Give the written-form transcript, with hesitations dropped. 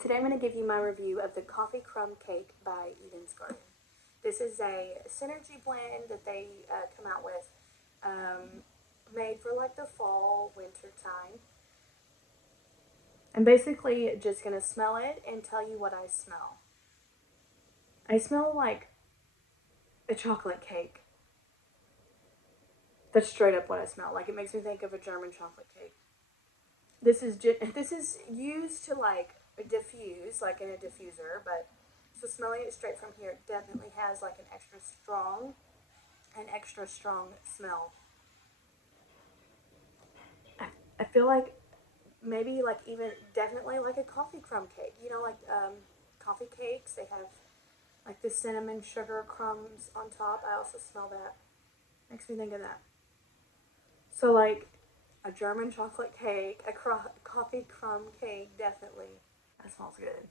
today I'm going to give you my review of the Coffee Crumb Cake by Eden's Garden. This is a synergy blend that they come out with, made for like the fall, winter time. I'm basically just going to smell it and tell you what I smell. I smell like a chocolate cake. That's straight up what I smell. Like, it makes me think of a German chocolate cake. This is used to like diffuse, like in a diffuser, but so smelling it straight from here, it definitely has like an extra strong smell. I feel like maybe like even definitely like a coffee crumb cake. You know, like coffee cakes, they have like the cinnamon sugar crumbs on top. I also smell that. Makes me think of that. So like a German chocolate cake, a coffee crumb cake, definitely. That smells good.